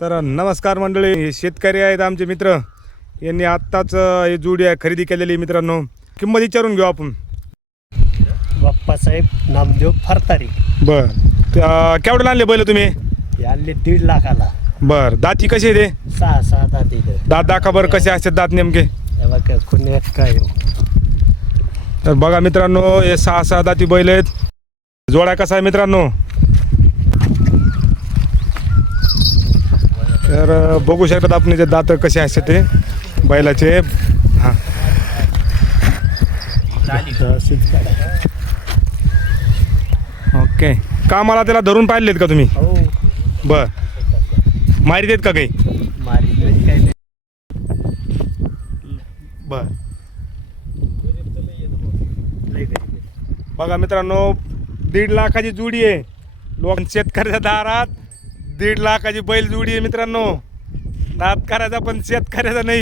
तर नमस्कार मंडळी, हे शेतकरी आहेत आमचे मित्र. यांनी आत्ताच ही जोडी आहे खरेदी केलेली मित्रांनो. किंमत विचारून घेऊ आपण. बाप्पासाहेब नामदेव फरतारी बर, केवढं आणले बैल तुम्ही? आणले 1.5 लाखाला. बर, दाती कशी आहे ते? 6 दात इथे. दात दाखा बरं कसे असतात दात नेमके. कोणी एक काय तर बघा मित्रांनो, हे 6 दाती बैल आहेत. जोडा कसा आहे मित्रांनो, तर बघू शकतात आपण जे दात कसे असतात ते बैलाचे. हां, ओके. कामाला त्याला धरून पाहिलेत का तुम्ही? हो. बर, मारी देत का काही? मारी काय नाही. बर, बघा मित्रांनो, 1.5 लाखाची जोडी आहे. लोक शेतकऱ्याच्या दारात 1.5 लाखाची बैल जोडी आहे मित्रांनो. नाद करायचा पण शेतकऱ्याचा नाही.